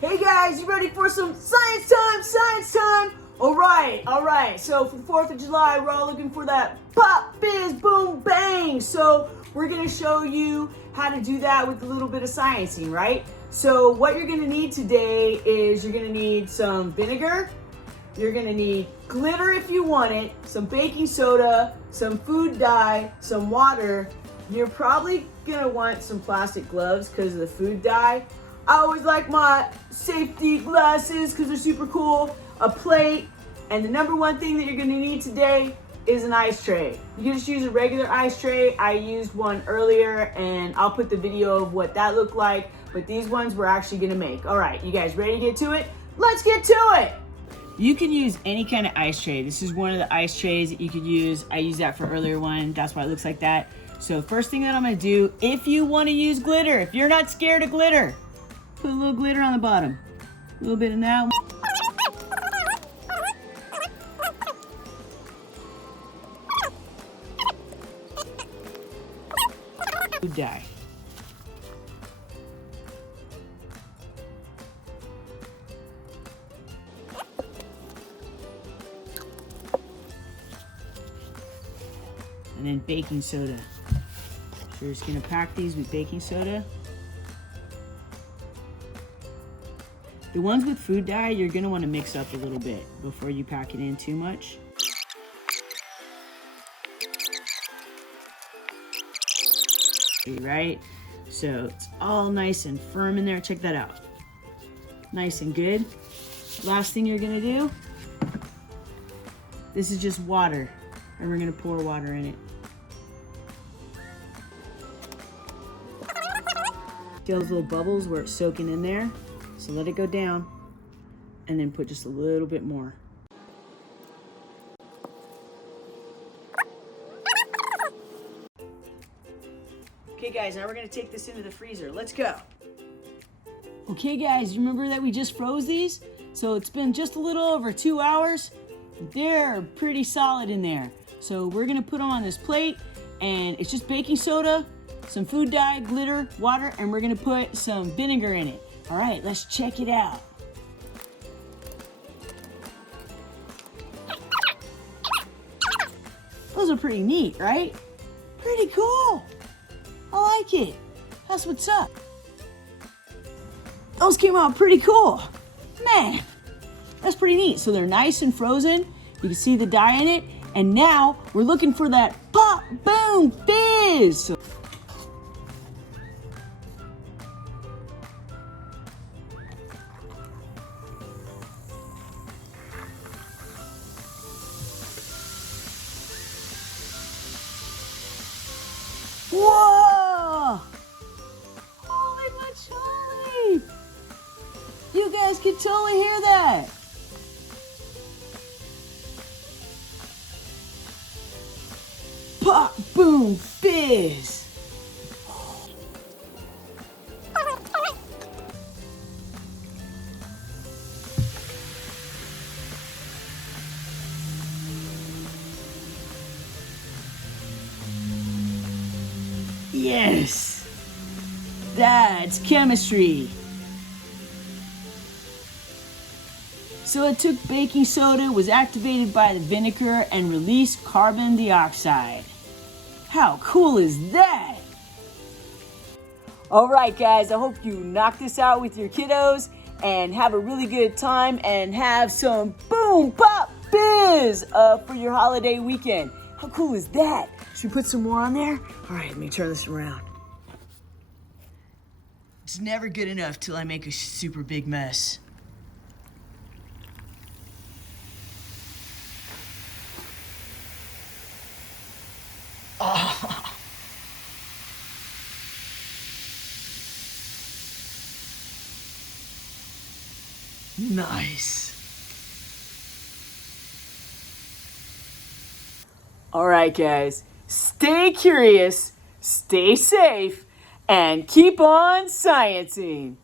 Hey guys, you ready for some science time? Science time! Alright. So for the 4th of July, we're all looking for that pop, fizz, boom, bang. So we're gonna show you how to do that with a little bit of sciencing, right? So what you're gonna need today is you're gonna need some vinegar, you're gonna need glitter if you want it, some baking soda, some food dye, some water. You're probably gonna want some plastic gloves because of the food dye. I always like my safety glasses because they're super cool, a plate, and the number one thing that you're gonna need today is an ice tray. You can just use a regular ice tray. I used one earlier and I'll put the video of what that looked like, but these ones we're actually gonna make. All right, you guys ready to get to it? Let's get to it! You can use any kind of ice tray. This is one of the ice trays that you could use. I used that for earlier one, that's why it looks like that. So first thing that I'm gonna do, if you wanna use glitter, if you're not scared of glitter, put a little glitter on the bottom. A little bit of that. Food dye. And then baking soda. So we're just gonna pack these with baking soda. The ones with food dye, you're gonna wanna mix up a little bit before you pack it in too much. Right? So it's all nice and firm in there. Check that out. Nice and good. Last thing you're gonna do, this is just water, and we're gonna pour water in it. See those little bubbles where it's soaking in there? So let it go down, and then put just a little bit more. Okay guys, now we're gonna take this into the freezer. Let's go. Okay guys, you remember that we just froze these? So it's been just a little over 2 hours. They're pretty solid in there. So we're gonna put them on this plate, and it's just baking soda, some food dye, glitter, water, and we're gonna put some vinegar in it. All right, let's check it out. Those are pretty neat, right? Pretty cool. I like it. That's what's up. Those came out pretty cool. Man, that's pretty neat. So they're nice and frozen. You can see the dye in it. And now we're looking for that pop, boom, fizz. Whoa! Holy moly! You guys can totally hear that. Pop, boom, fizz. Yes, that's chemistry. So it took baking soda, was activated by the vinegar, and released carbon dioxide. How cool is that? All right, guys, I hope you knock this out with your kiddos and have a really good time and have some boom, pop, fizz for your holiday weekend. How cool is that? Should we put some more on there? All right, let me turn this around. It's never good enough till I make a super big mess. Oh. Nice. All right, guys, stay curious, stay safe, and keep on sciencing.